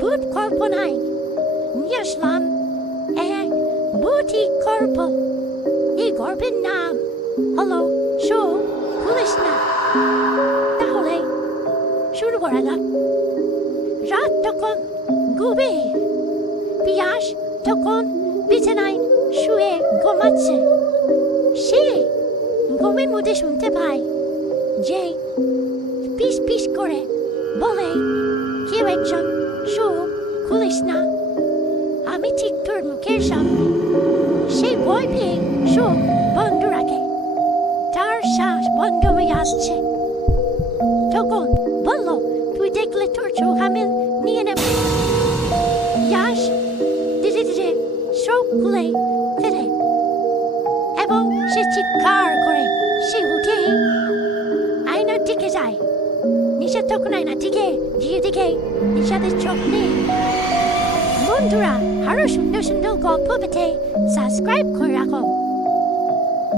ভূত কল্পনায় নিয়ে আসলাম এক ভূতি গল্প এই গল্পের নাম হলো শো খুলিস তাহলে শুরু করা যাক। রাত তখন গভীর পিয়াস তখন বিছানায় শুয়ে ঘুমাচ্ছে। সে ঘুমের মধ্যে শুনতে পায় যে পিস পিস করে বলে কেউ একজন শো খুলিস না। আমি ঠিক তোর মুখের সামনে। সে ভয় পেয়ে শো বন্ধ রাখে। তার শ্বাস বন্ধ হয়ে আসছে। তখন বলল, তুই দেখলে তোর চোখ আমি নিয়ে নেব। ইয়াস ধীরে ধীরে চোখ খুলে ফেলে। এবং সে চিৎকার করে সে উঠে তখন না দিকে গিয়ে দিকে নিশাদের চোখ নেই বন্ধুরা, আরও সুন্দর সুন্দর গল্প পেতে সাবস্ক্রাইব করে রাখো।